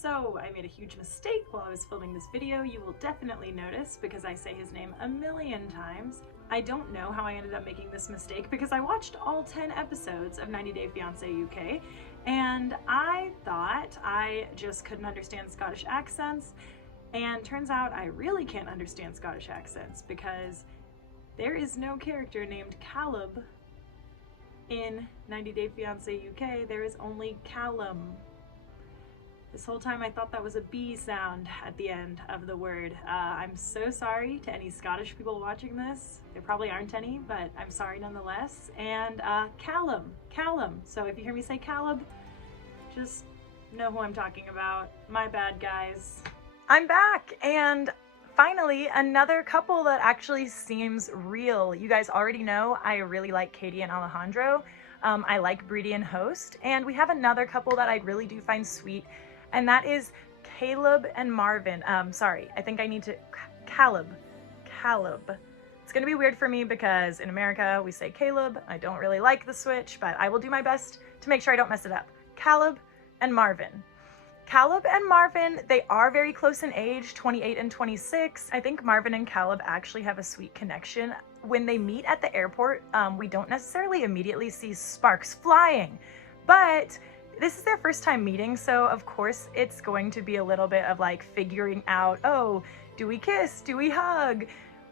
So I made a huge mistake while I was filming this video. You will definitely notice because I say his name a million times. I don't know how I ended up making this mistake because I watched all 10 episodes of 90 Day Fiancé UK and I thought I just couldn't understand Scottish accents, and turns out I really can't understand Scottish accents because there is no character named Caleb in 90 Day Fiancé UK. There is only Calum. This whole time I thought that was a B sound at the end of the word. I'm so sorry to any Scottish people watching this. There probably aren't any, but I'm sorry nonetheless. And Calum. So if you hear me say Caleb, just know who I'm talking about. My bad, guys. I'm back, and finally another couple that actually seems real. You guys already know I really like Katie and Alejandro. I like Breedy and Host, and we have another couple that I really do find sweet, and that is Caleb and Marvin. Sorry, I think I need to, Caleb. It's gonna be weird for me because in America we say Caleb. I don't really like the switch, but I will do my best to make sure I don't mess it up. Caleb and Marvin. Caleb and Marvin, they are very close in age, 28 and 26. I think Marvin and Caleb actually have a sweet connection. When they meet at the airport, we don't necessarily immediately see sparks flying, but this is their first time meeting, so of course it's going to be a little bit of like figuring out, oh, do we kiss? Do we hug?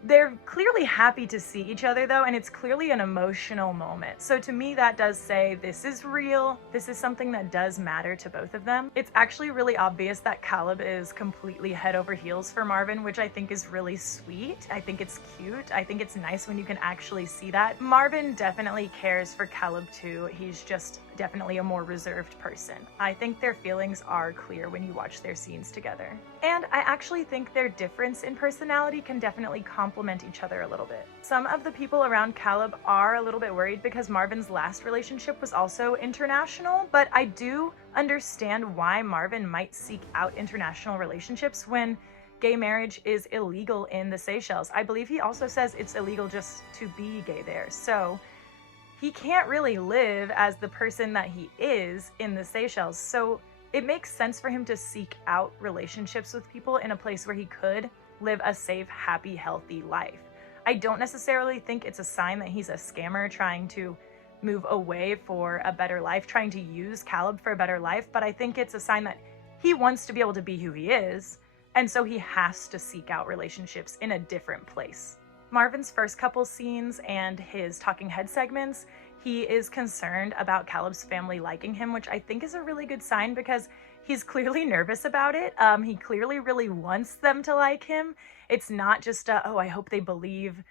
They're clearly happy to see each other though, and it's clearly an emotional moment. So to me, that does say this is real. This is something that does matter to both of them. It's actually really obvious that Caleb is completely head over heels for Marvin, which I think is really sweet. I think it's cute. I think it's nice when you can actually see that. Marvin definitely cares for Caleb too. He's just definitely a more reserved person. I think their feelings are clear when you watch their scenes together. And I actually think their difference in personality can definitely complement each other a little bit. Some of the people around Caleb are a little bit worried because Marvin's last relationship was also international, but I do understand why Marvin might seek out international relationships when gay marriage is illegal in the Seychelles. I believe he also says it's illegal just to be gay there. So he can't really live as the person that he is in the Seychelles. So it makes sense for him to seek out relationships with people in a place where he could live a safe, happy, healthy life. I don't necessarily think it's a sign that he's a scammer trying to move away for a better life, trying to use Caleb for a better life, but I think it's a sign that he wants to be able to be who he is, and so he has to seek out relationships in a different place. Marvin's first couple scenes and his talking head segments, he is concerned about Caleb's family liking him, which I think is a really good sign because he's clearly nervous about it. He clearly really wants them to like him. It's not just, oh, I hope they believe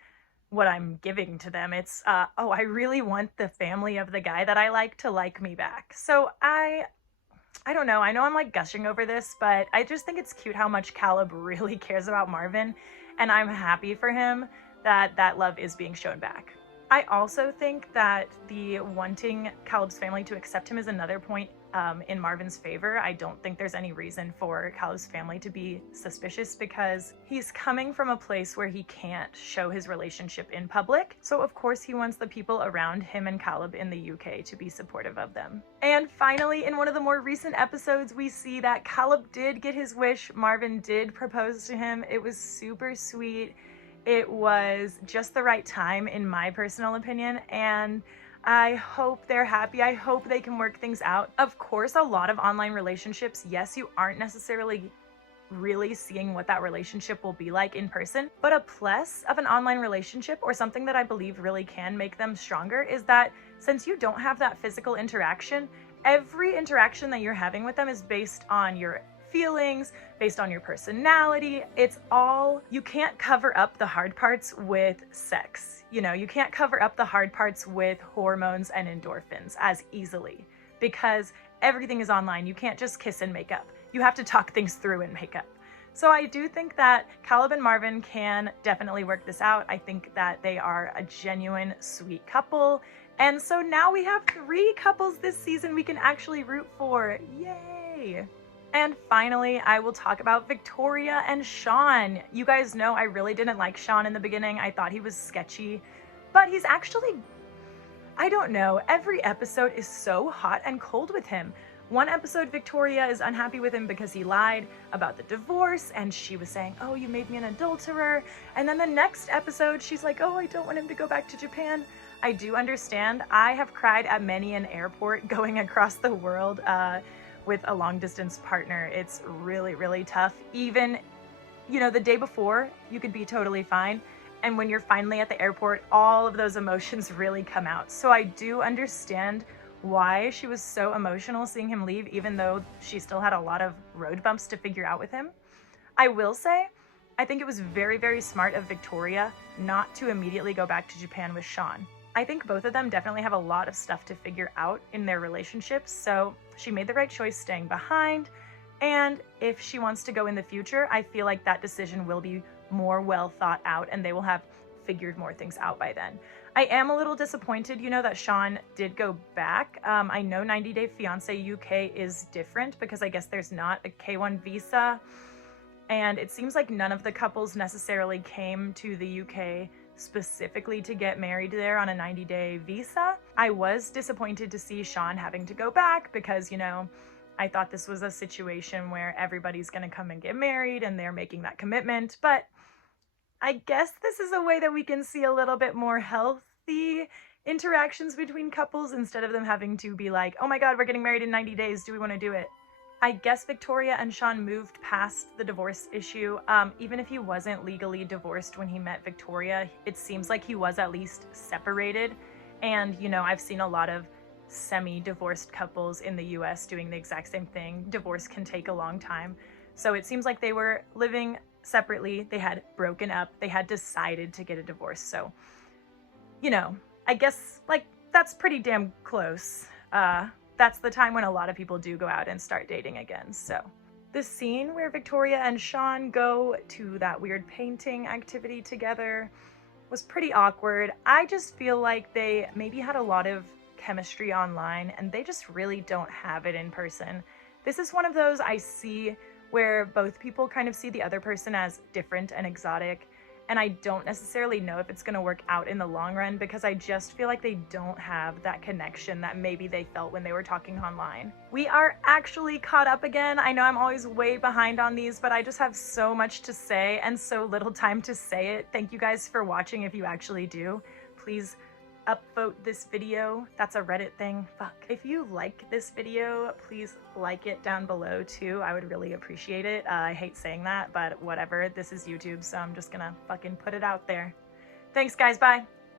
what I'm giving to them. It's, oh, I really want the family of the guy that I like to like me back. So I don't know. I know I'm like gushing over this, but I just think it's cute how much Caleb really cares about Marvin, and I'm happy for him that that love is being shown back. I also think that the wanting Caleb's family to accept him is another point in Marvin's favor. I don't think there's any reason for Caleb's family to be suspicious because he's coming from a place where he can't show his relationship in public. So of course he wants the people around him and Caleb in the UK to be supportive of them. And finally, in one of the more recent episodes, we see that Caleb did get his wish. Marvin did propose to him. It was super sweet. It was just the right time, in my personal opinion, and I hope they're happy. I hope they can work things out. Of course, a lot of online relationships, yes, you aren't necessarily really seeing what that relationship will be like in person, but a plus of an online relationship, or something that I believe really can make them stronger, is that since you don't have that physical interaction, every interaction that you're having with them is based on your feelings, based on your personality. It's all, you can't cover up the hard parts with sex. You know, you can't cover up the hard parts with hormones and endorphins as easily because everything is online. You can't just kiss and make up. You have to talk things through and make up. So I do think that Caleb and Marvin can definitely work this out. I think that they are a genuine, sweet couple. And so now we have 3 couples this season we can actually root for. Yay! And finally, I will talk about Victoria and Sean. You guys know I really didn't like Sean in the beginning. I thought he was sketchy, but he's actually, I don't know, every episode is so hot and cold with him. One episode, Victoria is unhappy with him because he lied about the divorce, and she was saying, oh, you made me an adulterer. And then the next episode, she's like, oh, I don't want him to go back to Japan. I do understand. I have cried at many an airport going across the world with a long distance partner. It's really, really tough. Even, you know, the day before, you could be totally fine. And when you're finally at the airport, all of those emotions really come out. So I do understand why she was so emotional seeing him leave, even though she still had a lot of road bumps to figure out with him. I will say, I think it was very, very smart of Victoria not to immediately go back to Japan with Sean. I think both of them definitely have a lot of stuff to figure out in their relationships, so she made the right choice staying behind. And if she wants to go in the future, I feel like that decision will be more well thought out and they will have figured more things out by then. I am a little disappointed, you know, that Sean did go back. I know 90 Day Fiancé UK is different because I guess there's not a K1 visa. And it seems like none of the couples necessarily came to the UK specifically to get married there on a 90-day visa. I was disappointed to see Sean having to go back because, you know, I thought this was a situation where everybody's going to come and get married and they're making that commitment. But I guess this is a way that we can see a little bit more healthy interactions between couples instead of them having to be like, oh my God, we're getting married in 90 days. Do we want to do it? I guess Victoria and Sean moved past the divorce issue. Even if he wasn't legally divorced when he met Victoria, it seems like he was at least separated. And, you know, I've seen a lot of semi-divorced couples in the US doing the exact same thing. Divorce can take a long time. So it seems like they were living separately. They had broken up. They had decided to get a divorce. So, you know, I guess like that's pretty damn close. That's the time when a lot of people do go out and start dating again. So the scene where Victoria and Sean go to that weird painting activity together was pretty awkward. I just feel like they maybe had a lot of chemistry online and they just really don't have it in person. This is one of those I see where both people kind of see the other person as different and exotic, and I don't necessarily know if it's going to work out in the long run because I just feel like they don't have that connection that maybe they felt when they were talking online. We are actually caught up again. I know I'm always way behind on these, but I just have so much to say and so little time to say it. Thank you guys for watching if you actually do. Please upvote this video. That's a Reddit thing. Fuck. If you like this video, please like it down below too. I would really appreciate it. I hate saying that, but whatever. This is YouTube, so I'm just gonna fucking put it out there. Thanks guys, bye.